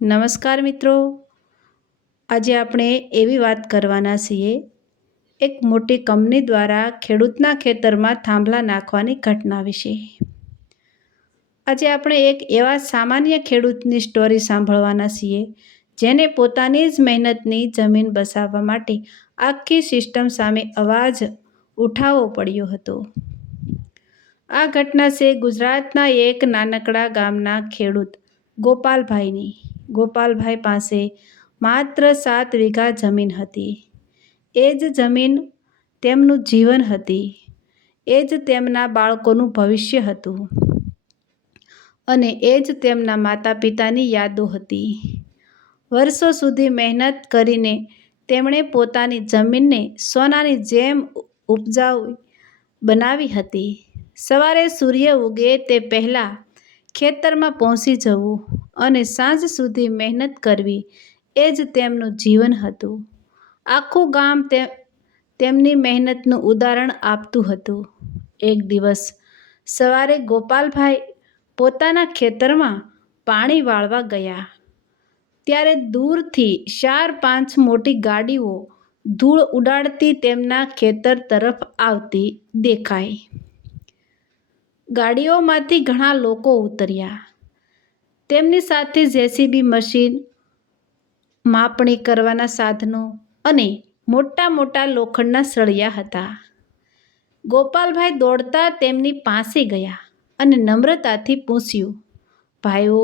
નમસ્કાર મિત્રો, આજે આપણે એવી વાત કરવાના છીએ એક મોટી કંપની દ્વારા ખેડૂતના ખેતરમાં થાંભલા નાખવાની ઘટના વિશે. આજે આપણે એક એવા સામાન્ય ખેડૂતની સ્ટોરી સાંભળવાના છીએ જેને પોતાની જ મહેનતની જમીન બસાવવા માટે આખી સિસ્ટમ સામે અવાજ ઉઠાવવો પડ્યો હતો. આ ઘટના છે ગુજરાતના એક નાનકડા ગામના ખેડૂત ગોપાલભાઈની. ગોપાલભાઈ પાસે માત્ર 7 વીઘા જમીન હતી. એ જ જમીન તેમનું જીવન હતી. એ જ તેમના બાળકોનું ભવિષ્ય હતું અને એ જ તેમના માતા પિતાની યાદો હતી. વર્ષો સુધી મહેનત કરીને તેમણે પોતાની જમીનને સોનાની જેમ ઉપજાઉ બનાવી હતી. સવારે સૂર્ય ઉગે તે પહેલાં ખેતરમાં પહોંચી જવું અને સાંજ સુધી મહેનત કરવી એ જ તેમનું જીવન હતું. આખું ગામ તેમની મહેનતનું ઉદાહરણ આપતું હતું. એક દિવસ સવારે ગોપાલભાઈ પોતાના ખેતરમાં પાણી વાળવા ગયા ત્યારે દૂરથી 4-5 મોટી ગાડીઓ ધૂળ ઉડાડતી તેમના ખેતર તરફ આવતી દેખાઈ. ગાડીઓમાંથી ઘણા લોકો ઉતર્યા. તેમની સાથે જેસીબી મશીન, માપણી કરવાના સાધનો અને મોટા મોટા લોખંડના સળિયા હતા. ગોપાલભાઈ દોડતા તેમની પાસે ગયા અને નમ્રતાથી પૂછ્યું, "ભાઈઓ,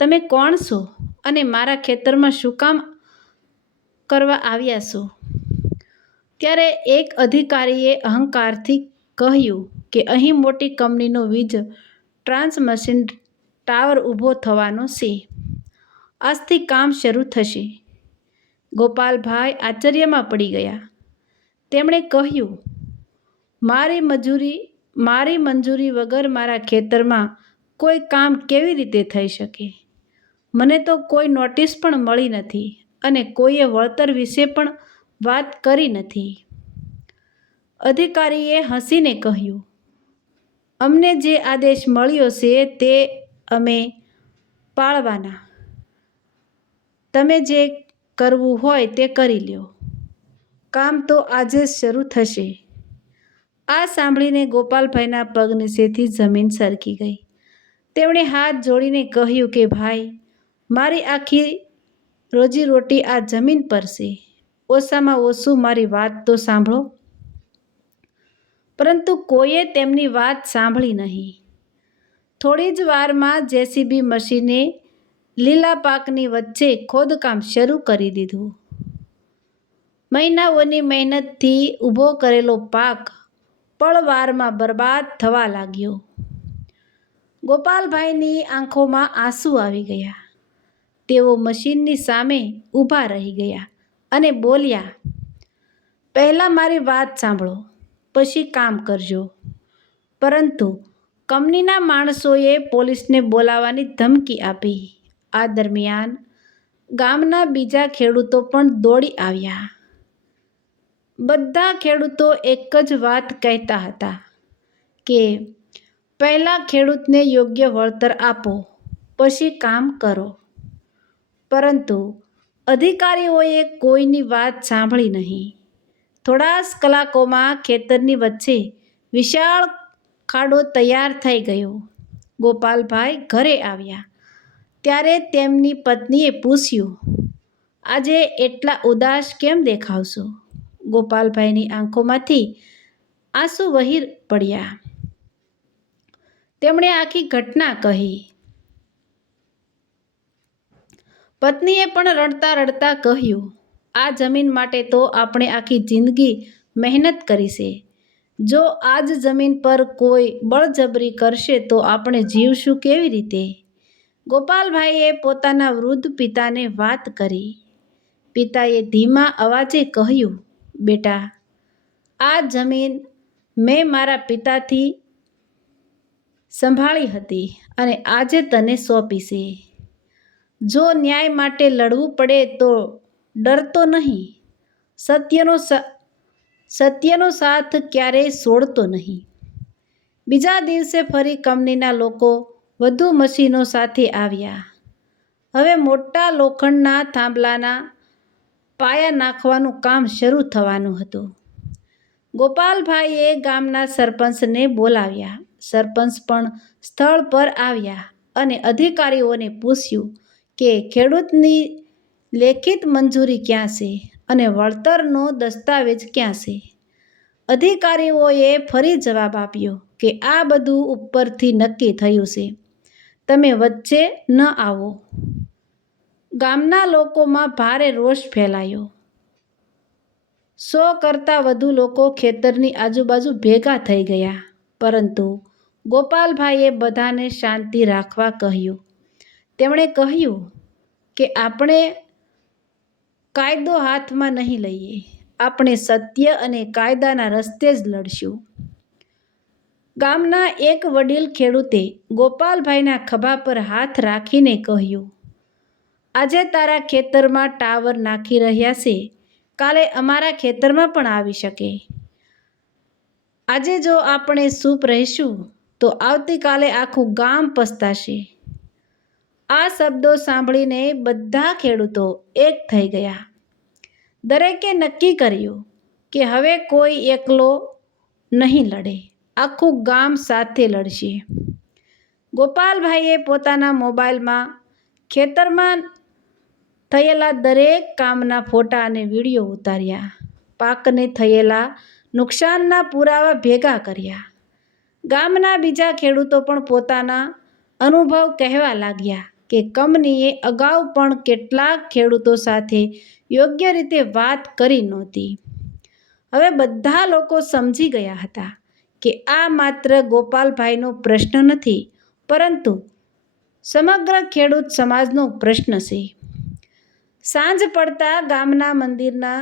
તમે કોણ છો અને મારા ખેતરમાં શું કામ કરવા આવ્યા છો?" ત્યારે એક અધિકારીએ અહંકારથી કહ્યું કે અહીં મોટી કંપનીનો વીજ ટ્રાન્સમિશન ટાવર ઊભો થવાનો છે. આજથી કામ શરૂ થશે. ગોપાલભાઈ આશ્ચર્યમાં પડી ગયા. તેમણે કહ્યું, મારી મંજૂરી વગર મારા ખેતરમાં કોઈ કામ કેવી રીતે થઈ શકે? મને તો કોઈ નોટિસ પણ મળી નથી અને કોઈએ વળતર વિશે પણ વાત કરી નથી. અધિકારીએ હસીને કહ્યું, "અમને જે આદેશ મળ્યો છે તે અમે પાળવાના. તમે જે કરવું હોય તે કરી લો. કામ તો આજે જ શરૂ થશે." આ સાંભળીને ગોપાલભાઈના પગ નીચેથી જમીન સરકી ગઈ. તેમણે હાથ જોડીને કહ્યું કે ભાઈ, મારી આખી રોજીરોટી આ જમીન પર છે. ઓછામાં ઓછું મારી વાત તો સાંભળો. પરંતુ કોઈએ તેમની વાત સાંભળી નહીં. થોડી જ વારમાં જેસીબી મશીને લીલા પાકની વચ્ચે ખોદકામ શરૂ કરી દીધું. મહિનાઓની મહેનતથી ઊભો કરેલો પાક પળવારમાં બરબાદ થવા લાગ્યો. ગોપાલભાઈની આંખોમાં આંસુ આવી ગયા. તેઓ મશીનની સામે ઊભા રહી ગયા અને બોલ્યા, "પહેલાં મારી વાત સાંભળો, પછી કામ કરજો." પરંતુ કંપનીના માણસોએ પોલીસને બોલાવવાની ધમકી આપી. આ દરમિયાન ગામના બીજા ખેડૂતો પણ દોડી આવ્યા. બધા ખેડૂતો એક જ વાત કહેતા હતા કે પહેલાં ખેડૂતને યોગ્ય વળતર આપો, પછી કામ કરો. પરંતુ અધિકારીઓએ કોઈની વાત સાંભળી નહીં. થોડા જ કલાકોમાં ખેતરની વચ્ચે વિશાળ ખાડો તૈયાર થઈ ગયો. ગોપાલભાઈ ઘરે આવ્યા ત્યારે તેમની પત્નીએ પૂછ્યું, "આજે એટલા ઉદાસ કેમ દેખાવ છો?" ગોપાલભાઈની આંખોમાંથી આંસુ વહી પડ્યા. તેમણે આખી ઘટના કહી. પત્નીએ પણ રડતા રડતા કહ્યું, "આ જમીન માટે તો આપણે આખી જિંદગી મહેનત કરી છે. જો આ જ જમીન પર કોઈ બળજબરી કરશે તો આપણે જીવશું કેવી રીતે?" ગોપાલભાઈએ પોતાના વૃદ્ધ પિતાને વાત કરી. પિતાએ ધીમા અવાજે કહ્યું, "બેટા, આ જમીન મેં મારા પિતાથી સંભાળી હતી અને આજે તને સોંપી છે. જો ન્યાય માટે લડવું પડે તો ડરતો નહીં. સત્યનો સાથ ક્યારેય છોડતો નહીં." બીજા દિવસે ફરી કંપનીના લોકો વધુ મશીનો સાથે આવ્યા. હવે મોટા લોખંડના થાંભલાના પાયા નાખવાનું કામ શરૂ થવાનું હતું. ગોપાલભાઈએ ગામના સરપંચને બોલાવ્યા. સરપંચ પણ સ્થળ પર આવ્યા અને અધિકારીઓને પૂછ્યું કે ખેડૂતની લેખિત મંજૂરી ક્યાં છે અને વળતરનો દસ્તાવેજ ક્યાં છે. અધિકારીઓએ ફરી જવાબ આપ્યો કે આ બધું ઉપરથી નક્કી થયું છે, તમે વચ્ચે ન આવો. ગામના લોકોમાં ભારે રોષ ફેલાયો. 100 કરતાં વધુ લોકો ખેતરની આજુબાજુ ભેગા થઈ ગયા, પરંતુ ગોપાલભાઈએ બધાને શાંતિ રાખવા કહ્યું. તેમણે કહ્યું કે આપણે કાયદો હાથમાં નહીં લઈએ, આપણે સત્ય અને કાયદાના રસ્તે જ લડશું. ગામના એક વડીલ ખેડૂતે ગોપાલભાઈના ખભા પર હાથ રાખીને કહ્યું, આજે તારા ખેતરમાં ટાવર નાખી રહ્યા છે, કાલે અમારા ખેતરમાં પણ આવી શકે. આજે જો આપણે ચૂપ રહીશું તો આવતીકાલે આખું ગામ પસ્તાશે. આ શબ્દો સાંભળીને બધા ખેડૂતો એક થઈ ગયા. દરેકે નક્કી કર્યું કે હવે કોઈ એકલો નહીં લડે, આખું ગામ સાથે લડશે. ગોપાલભાઈએ પોતાના મોબાઈલમાં ખેતરમાં થયેલા દરેક કામના ફોટા અને વિડીયો ઉતાર્યા. પાકને થયેલા નુકસાનના પુરાવા ભેગા કર્યા. ગામના બીજા ખેડૂતો પણ પોતાના અનુભવ કહેવા લાગ્યા કે કંપનીએ અગાઉ પણ કેટલાક ખેડૂતો સાથે યોગ્ય રીતે વાત કરી નહોતી. હવે બધા લોકો સમજી ગયા હતા કે આ માત્ર ગોપાલભાઈનો પ્રશ્ન નથી, પરંતુ સમગ્ર ખેડૂત સમાજનો પ્રશ્ન છે. સાંજ પડતા ગામના મંદિરના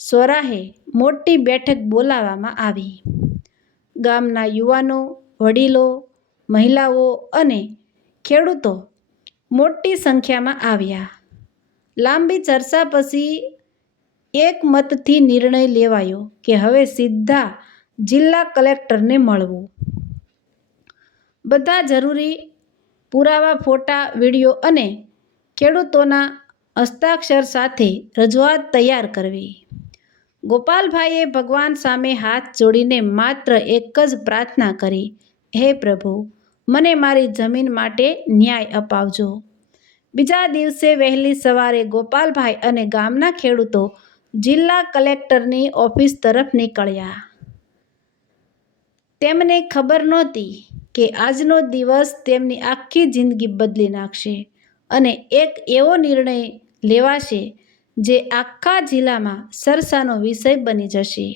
ચોરાહે મોટી બેઠક બોલાવવામાં આવી. ગામના યુવાનો, વડીલો, મહિલાઓ અને ખેડૂતો મોટી સંખ્યામાં આવ્યા. લાંબી ચર્ચા પછી એક મતથી નિર્ણય લેવાયો કે હવે સીધા જિલ્લા કલેક્ટરને મળવું. બધા જરૂરી પુરાવા, ફોટા, વિડીયો અને ખેડૂતોના હસ્તાક્ષર સાથે રજૂઆત તૈયાર કરવી. ગોપાલભાઈએ ભગવાન સામે હાથ જોડીને માત્ર એક જ પ્રાર્થના કરી, હે પ્રભુ, મને મારી જમીન માટે ન્યાય અપાવજો. બીજા દિવસે વહેલી સવારે ગોપાલભાઈ અને ગામના ખેડૂતો જિલ્લા કલેક્ટરની ઓફિસ તરફ નીકળ્યા. તેમને ખબર નહોતી કે આજનો દિવસ તેમની આખી જિંદગી બદલી નાખશે અને એક એવો નિર્ણય લેવાશે જે આખા જિલ્લામાં ચર્ચાનો વિષય બની જશે.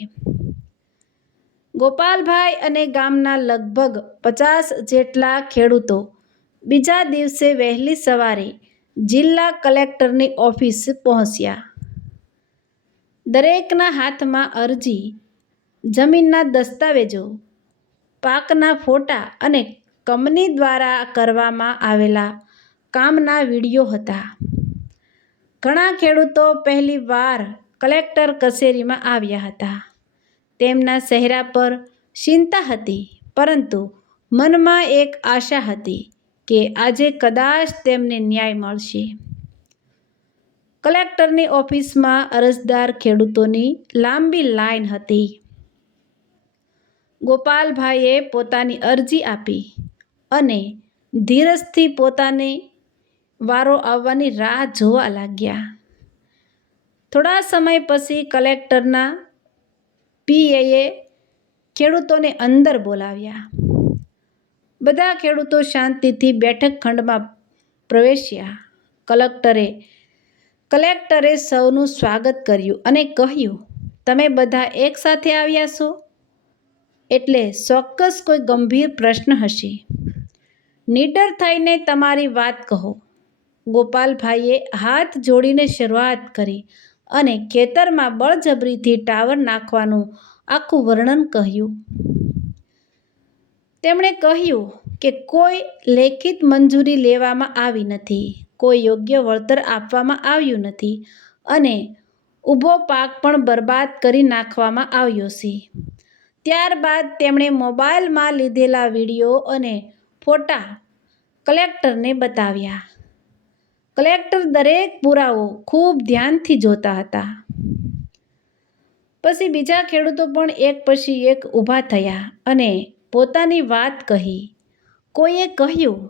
ગોપાલભાઈ અને ગામના લગભગ 50 જેટલા ખેડૂતો બીજા દિવસે વહેલી સવારે જિલ્લા કલેક્ટરની ઓફિસ પહોંચ્યા. દરેકના હાથમાં અરજી, જમીનના દસ્તાવેજો, પાકના ફોટા અને કંપની દ્વારા કરવામાં આવેલા કામના વિડીયો હતા. ઘણા ખેડૂતો પહેલી વાર કલેક્ટર કચેરીમાં આવ્યા હતા. તેમના ચહેરા પર ચિંતા હતી, પરંતુ મનમાં એક આશા હતી કે આજે કદાચ તેમને ન્યાય મળશે. કલેક્ટરની ઓફિસમાં અરજદાર ખેડૂતોની લાંબી લાઈન હતી. ગોપાલભાઈએ પોતાની અરજી આપી અને ધીરજથી પોતાની વારો આવવાની રાહ જોવા લાગ્યા. થોડા સમય પછી કલેક્ટરના પીએએ ખેડૂતોને અંદર બોલાવ્યા. બધા ખેડૂતો શાંતિથી બેઠક ખંડમાં પ્રવેશ્યા. કલેક્ટરે સૌનું સ્વાગત કર્યું અને કહ્યું, તમે બધા એકસાથે આવ્યા છો એટલે ચોક્કસ કોઈ ગંભીર પ્રશ્ન હશે. નીડર થઈને તમારી વાત કહો. ગોપાલભાઈએ હાથ જોડીને શરૂઆત કરી અને ખેતરમાં બળજબરીથી ટાવર નાખવાનું આખું વર્ણન કહ્યું. તેમણે કહ્યું કે કોઈ લેખિત મંજૂરી લેવામાં આવી નથી, કોઈ યોગ્ય વળતર આપવામાં આવ્યું નથી અને ઊભો પાક પણ બરબાદ કરી નાખવામાં આવ્યો છે. ત્યારબાદ તેમણે મોબાઈલમાં લીધેલા વિડીયો અને ફોટા કલેક્ટરને બતાવ્યા. કલેક્ટર દરેક પુરાવો ખૂબ ધ્યાનથી જોતા હતા. પછી બીજા ખેડૂતો પણ એક પછી એક ઊભા થયા અને પોતાની વાત કહી. કોઈએ કહ્યું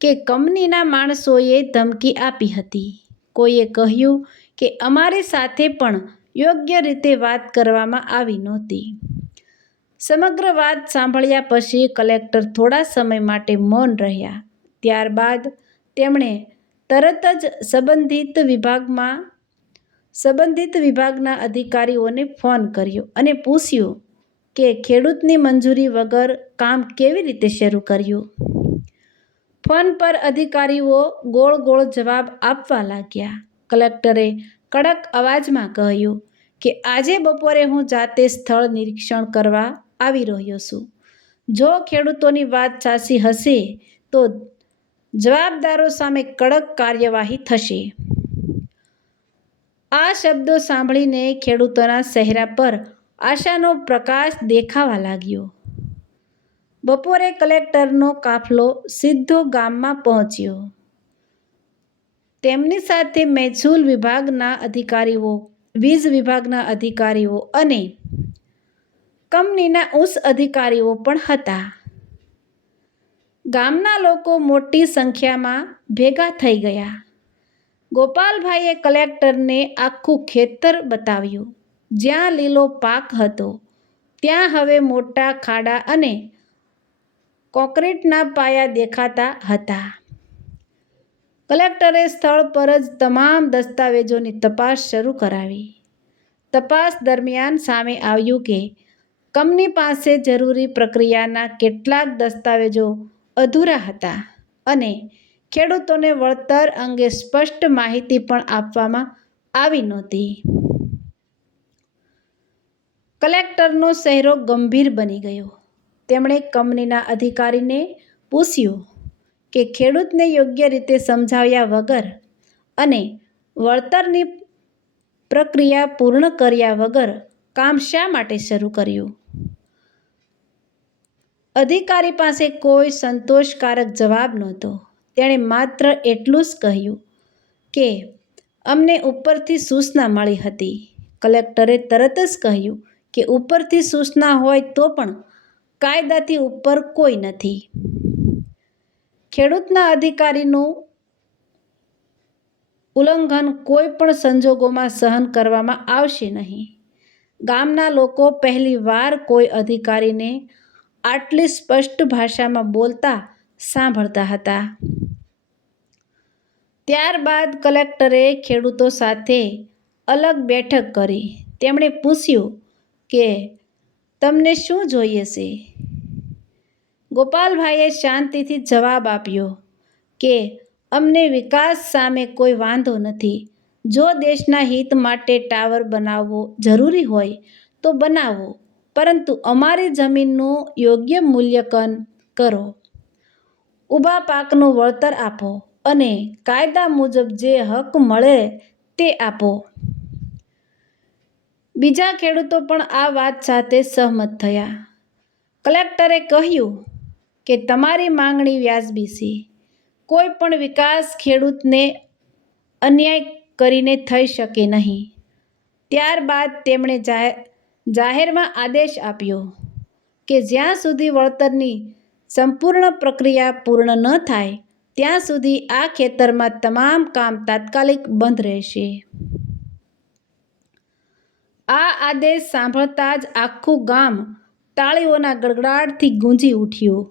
કે કંપનીના માણસોએ ધમકી આપી હતી. કોઈએ કહ્યું કે અમારી સાથે પણ યોગ્ય રીતે વાત કરવામાં આવી નહોતી. સમગ્ર વાત સાંભળ્યા પછી કલેક્ટર થોડા સમય માટે મૌન રહ્યા. ત્યારબાદ તેમણે તરત જ સંબંધિત વિભાગના અધિકારીઓને ફોન કર્યો અને પૂછ્યું કે ખેડૂતની મંજૂરી વગર કામ કેવી રીતે શરૂ કર્યું. ફોન પર અધિકારીઓ ગોળ ગોળ જવાબ આપવા લાગ્યા. કલેક્ટરે કડક અવાજમાં કહ્યું કે આજે બપોરે હું જાતે સ્થળ નિરીક્ષણ કરવા આવી રહ્યો છું. જો ખેડૂતોની વાત સાચી હશે તો જવાબદારો સામે કડક કાર્યવાહી થશે. આ શબ્દો સાંભળીને ખેડૂતોના ચહેરા પર આશાનો પ્રકાશ દેખાવા લાગ્યો. બપોરે કલેક્ટરનો કાફલો સીધો ગામમાં પહોંચ્યો. તેમની સાથે મહેસૂલ વિભાગના અધિકારીઓ, વીજ વિભાગના અધિકારીઓ અને કંપનીના ઉચ્ચ અધિકારીઓ પણ હતા. ગામના લોકો મોટી સંખ્યામાં ભેગા થઈ ગયા. ગોપાલભાઈએ કલેક્ટરને આખું ખેતર બતાવ્યું. જ્યાં લીલો પાક હતો ત્યાં હવે મોટા ખાડા અને કોન્ક્રીટના પાયા દેખાતા હતા. કલેક્ટરે સ્થળ પર જ તમામ દસ્તાવેજોની તપાસ શરૂ કરાવી. તપાસ દરમિયાન સામે આવ્યું કે કંપની પાસે જરૂરી પ્રક્રિયાના કેટલાક દસ્તાવેજો અધૂરા હતા અને ખેડૂતોને વળતર અંગે સ્પષ્ટ માહિતી પણ આપવામાં આવી નહોતી. કલેક્ટરનો ચહેરો ગંભીર બની ગયો. તેમણે કંપનીના અધિકારીને પૂછ્યું કે ખેડૂતને યોગ્ય રીતે સમજાવ્યા વગર અને વળતરની પ્રક્રિયા પૂર્ણ કર્યા વગર કામ શા માટે શરૂ કર્યું. અધિકારી પાસે કોઈ સંતોષકારક જવાબ નહોતો. તેણે માત્ર એટલું જ કહ્યું કે અમને ઉપરથી સૂચના મળી હતી. કલેક્ટરે તરત જ કહ્યું કે ઉપરથી સૂચના હોય તો પણ કાયદાથી ઉપર કોઈ નથી. ખેડૂતના અધિકારીનું ઉલ્લંઘન કોઈ પણ સંજોગોમાં સહન કરવામાં આવશે નહીં. ગામના લોકો પહેલી વાર કોઈ અધિકારીને આટલી સ્પષ્ટ ભાષામાં બોલતા સાંભળતા હતા. ત્યારબાદ કલેક્ટરે ખેડૂતો સાથે અલગ બેઠક કરી. તેમણે પૂછ્યું કે તમને શું જોઈએ છે. ગોપાલભાઈએ શાંતિથી જવાબ આપ્યો કે અમને વિકાસ સામે કોઈ વાંધો નથી. જો દેશના હિત માટે ટાવર બનાવવો જરૂરી હોય તો બનાવો, પરંતુ અમારી જમીનનું યોગ્ય મૂલ્યાંકન કરો, ઊભા પાકનું વળતર આપો અને કાયદા મુજબ જે હક મળે તે આપો. બીજા ખેડૂતો પણ આ વાત સાથે સહમત થયા. કલેક્ટરે કહ્યું કે તમારી માંગણી વ્યાજબી છે. કોઈ પણ વિકાસ ખેડૂતને અન્યાય કરીને થઈ શકે નહીં. ત્યારબાદ તેમણે જાહેરમાં આદેશ આપ્યો કે જ્યાં સુધી વળતરની સંપૂર્ણ પ્રક્રિયા પૂર્ણ ન થાય ત્યાં સુધી આ ખેતરમાં તમામ કામ તાત્કાલિક બંધ રહેશે. આ આદેશ સાંભળતા જ આખું ગામ તાળીઓના ગડગડાટથી ગુંજી ઉઠ્યું.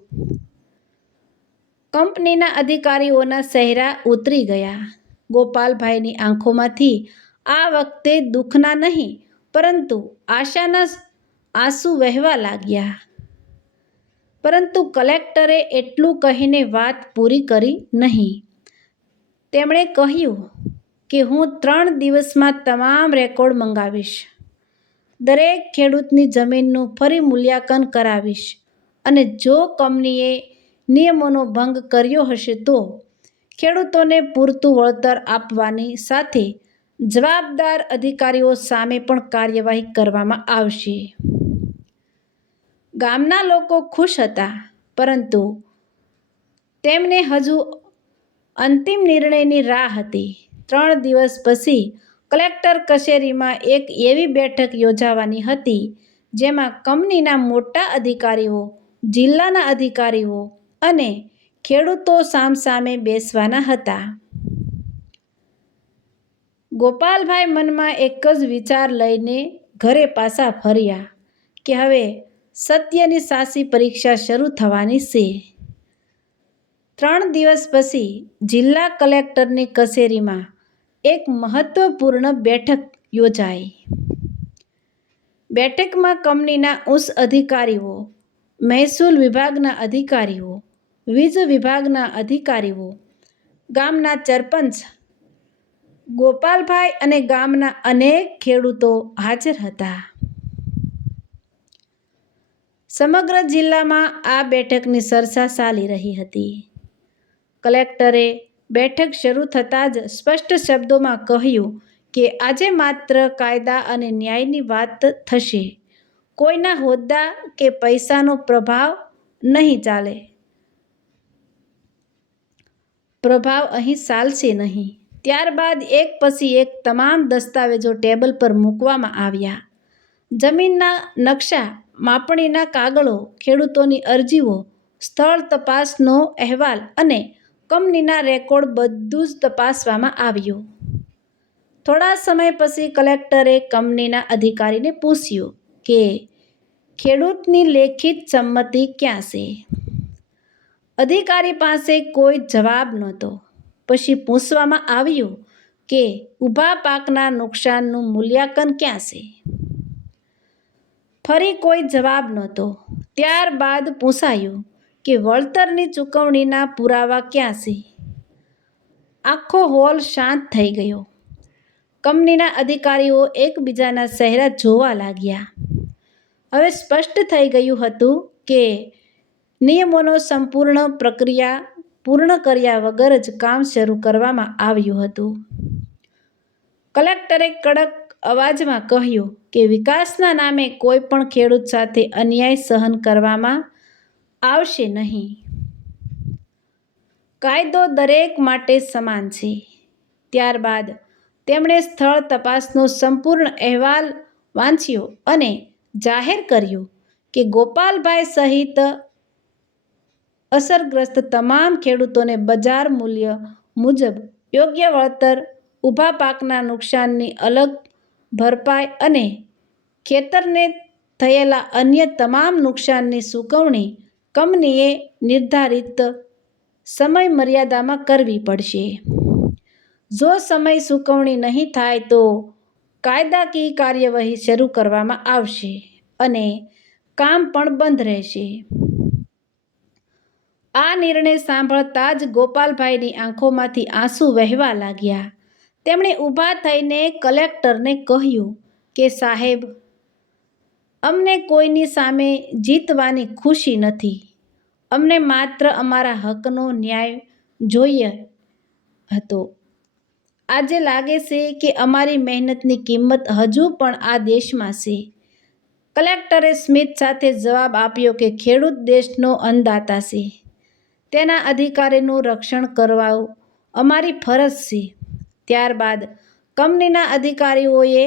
કંપનીના અધિકારીઓના ચહેરા ઉતરી ગયા. ગોપાલભાઈની આંખોમાંથી આ વખતે દુઃખના નહીં પરંતુ આશાના આંસુ વહેવા લાગ્યા. પરંતુ કલેક્ટરે એટલું કહીને વાત પૂરી કરી નહીં. તેમણે કહ્યું કે હું 3 દિવસમાં તમામ રેકોર્ડ મંગાવીશ, દરેક ખેડૂતની જમીનનું ફરી મૂલ્યાંકન કરાવીશ અને જો કંપનીએ નિયમોનો ભંગ કર્યો હશે તો ખેડૂતોને પૂરતું વળતર આપવાની સાથે જવાબદાર અધિકારીઓ સામે પણ કાર્યવાહી કરવામાં આવશે. ગામના લોકો ખુશ હતા, પરંતુ તેમને હજુ અંતિમ નિર્ણયની રાહ હતી. 3 દિવસ પછી કલેક્ટર કચેરીમાં એક એવી બેઠક યોજાવાની હતી જેમાં કંપનીના મોટા અધિકારીઓ, જિલ્લાના અધિકારીઓ અને ખેડૂતો સામસામે બેસવાના હતા. ગોપાલભાઈ મનમાં એક જ વિચાર લઈને ઘરે પાછા ફર્યા કે હવે સત્યની સાચી પરીક્ષા શરૂ થવાની છે. 3 દિવસ પછી જિલ્લા કલેક્ટરની કચેરીમાં એક મહત્વપૂર્ણ બેઠક યોજાઈ. બેઠકમાં કંપનીના ઉચ્ચ અધિકારીઓ, મહેસૂલ વિભાગના અધિકારીઓ, વીજ વિભાગના અધિકારીઓ, ગામના સરપંચ ગોપાલભાઈ અને ગામના અનેક ખેડૂતો હાજર હતા. સમગ્ર જિલ્લામાં આ બેઠકની ચર્ચા ચાલી રહી હતી. કલેક્ટરે બેઠક શરૂ થતાં જ સ્પષ્ટ શબ્દોમાં કહ્યું કે આજે માત્ર કાયદા અને ન્યાયની વાત થશે. કોઈના હોદ્દા કે પૈસાનો પ્રભાવ નહીં ચાલે. પ્રભાવ અહીં ચાલશે નહીં. ત્યારબાદ એક પછી એક તમામ દસ્તાવેજો ટેબલ પર મૂકવામાં આવ્યા. જમીનના નકશા, માપણીના કાગળો, ખેડૂતોની અરજીઓ, સ્થળ તપાસનો અહેવાલ અને કંપનીના રેકોર્ડ બધું જ તપાસવામાં આવ્યું. થોડા સમય પછી કલેક્ટરે કંપનીના અધિકારીને પૂછ્યું કે ખેડૂતની લેખિત સંમતિ ક્યાં છે? અધિકારી પાસે કોઈ જવાબ નહોતો. પછી પૂછવામાં આવ્યું કે ઊભા પાકના નુકસાનનું મૂલ્યાંકન ક્યાં છે? ફરી કોઈ જવાબ નહોતો. ત્યારબાદ પૂછાયું કે વળતરની ચૂકવણીના પુરાવા ક્યાં છે? આખો હોલ શાંત થઈ ગયો. કંપનીના અધિકારીઓ એકબીજાના ચહેરા જોવા લાગ્યા. હવે સ્પષ્ટ થઈ ગયું હતું કે નિયમોનો સંપૂર્ણ પ્રક્રિયા પૂર્ણ કર્યા વગર જ કામ શરૂ કરવામાં આવ્યું હતું. કલેક્ટરે કડક અવાજમાં કહ્યું કે વિકાસના નામે કોઈ પણ ખેડૂત સાથે અન્યાય સહન કરવામાં આવશે નહીં. કાયદો દરેક માટે સમાન છે. ત્યારબાદ તેમણે સ્થળ તપાસનો સંપૂર્ણ અહેવાલ વાંચ્યો અને જાહેર કર્યું કે ગોપાલભાઈ સહિત અસરગ્રસ્ત તમામ ખેડૂતોને બજાર મૂલ્ય મુજબ યોગ્ય વળતર, ઊભા પાકના નુકસાનની અલગ ભરપાઈ અને ખેતરને થયેલા અન્ય તમામ નુકસાનની ચૂકવણી કંપનીએ નિર્ધારિત સમય મર્યાદામાં કરવી પડશે. જો સમય ચૂકવણી નહીં થાય તો કાયદાકીય કાર્યવાહી શરૂ કરવામાં આવશે અને કામ પણ બંધ રહેશે. આ નિર્ણય સાંભળતા જ ગોપાલભાઈની આંખોમાંથી આંસુ વહેવા લાગ્યા. તેમણે ઊભા થઈને કલેક્ટરને કહ્યું કે સાહેબ, અમને કોઈની સામે જીતવાની ખુશી નથી. અમને માત્ર અમારા હકનો ન્યાય જોઈએ હતો. આજે લાગે છે કે અમારી મહેનતની કિંમત હજુ પણ આ દેશમાં છે. કલેક્ટરે સ્મિત સાથે જવાબ આપ્યો કે ખેડૂત દેશનો અન્નદાતા છે. તેના અધિકારીનું રક્ષણ કરવું અમારી ફરજ છે. ત્યારબાદ કંપનીના અધિકારીઓએ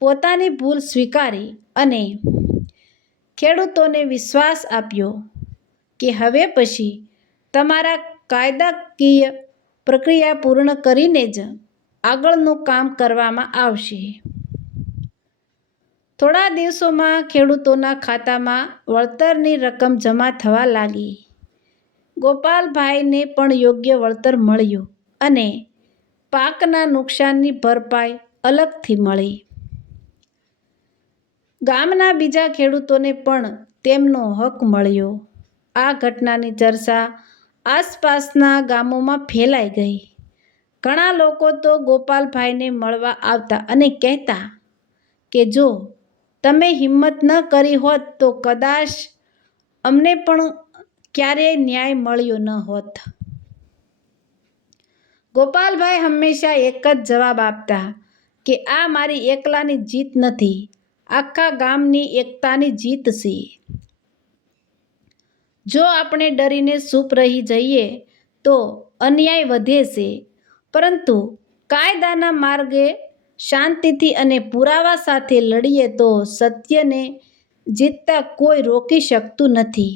પોતાની ભૂલ સ્વીકારી અને ખેડૂતોને વિશ્વાસ આપ્યો કે હવે પછી તમારા કાયદાકીય પ્રક્રિયા પૂર્ણ કરીને જ આગળનું કામ કરવામાં આવશે. થોડા દિવસોમાં ખેડૂતોના ખાતામાં વળતરની રકમ જમા થવા લાગી. ગોપાલભાઈને પણ યોગ્ય વળતર મળ્યું અને પાકના નુકસાનની ભરપાઈ અલગથી મળી. ગામના બીજા ખેડૂતોને પણ તેમનો હક મળ્યો. આ ઘટનાની ચર્ચા આસપાસના ગામોમાં ફેલાઈ ગઈ. ઘણા લોકો તો ગોપાલભાઈને મળવા આવતા અને કહેતા કે જો તમે હિંમત ન કરી હોત તો કદાચ અમને પણ ક્યારેય ન્યાય મળ્યો ન હોત. ગોપાલભાઈ હંમેશા એક જ જવાબ આપતા કે આ મારી એકલાની જીત નથી, આખા ગામની એકતાની જીત છે. જો આપણે ડરીને ચૂપ રહી જઈએ તો અન્યાય વધે છે, પરંતુ કાયદાના માર્ગે શાંતિથી અને પુરાવા સાથે લડીએ તો સત્યને જીતતા કોઈ રોકી શકતું નથી.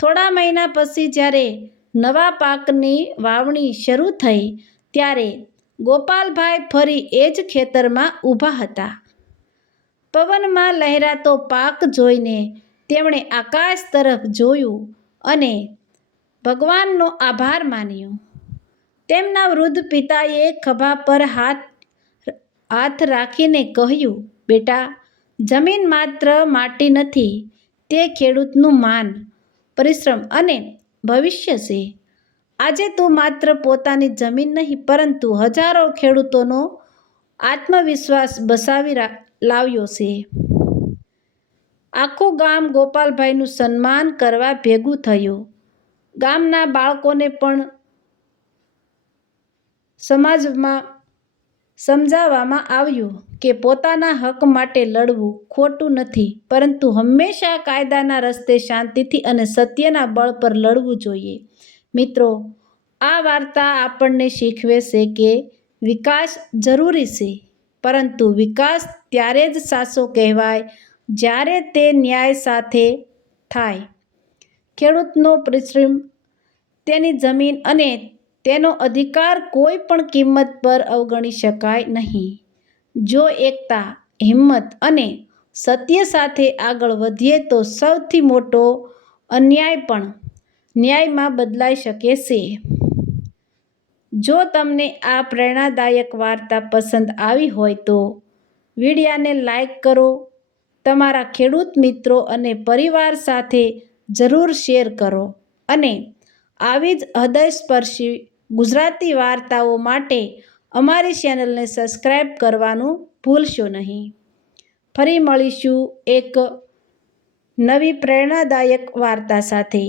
થોડા મહિના પછી જ્યારે નવા પાકની વાવણી શરૂ થઈ ત્યારે ગોપાલભાઈ ફરી એ જ ખેતરમાં ઊભા હતા. પવનમાં લહેરાતો પાક જોઈને તેમણે આકાશ તરફ જોયું અને ભગવાનનો આભાર માન્યો. તેમના વૃદ્ધ પિતાએ ખભા પર હાથ રાખીને કહ્યું, બેટા, જમીન માત્ર માટી નથી, તે ખેડૂતનું માન, પરિશ્રમ અને ભવિષ્ય છે. આજે તું માત્ર પોતાની જમીન નહીં પરંતુ હજારો ખેડૂતોનો આત્મવિશ્વાસ બચાવી લાવ્યો છે. આખું ગામ ગોપાલભાઈનું સન્માન કરવા ભેગું થયું. ગામના બાળકોને પણ સમાજમાં સમજાવવામાં આવ્યું કે પોતાના હક માટે લડવું ખોટું નથી, પરંતુ હંમેશા કાયદાના રસ્તે શાંતિથી અને સત્યના બળ પર લડવું જોઈએ. મિત્રો, આ વાર્તા આપણને શીખવે છે કે વિકાસ જરૂરી છે, પરંતુ વિકાસ ત્યારે જ સાચો કહેવાય જ્યારે તે ન્યાય સાથે થાય. ખેડૂતનો પરિશ્રમ, તેની જમીન અને તેનો અધિકાર કોઈ પણ કિંમત પર અવગણી શકાય નહીં. જો એકતા, હિંમત અને સત્ય સાથે આગળ વધીએ તો સૌથી મોટો અન્યાય પણ ન્યાયમાં બદલાઈ શકે છે. જો તમને આ પ્રેરણાદાયક વાર્તા પસંદ આવી હોય તો વિડીયોને લાઈક કરો, તમારા ખેડૂત મિત્રો અને પરિવાર સાથે જરૂર શેર કરો અને આવી જ હૃદયસ્પર્શી ગુજરાતી વાર્તાઓ માટે અમારી ચેનલને સબસ્ક્રાઈબ કરવાનું ભૂલશો નહીં. ફરી મળીશું એક નવી પ્રેરણાદાયક વાર્તા સાથે.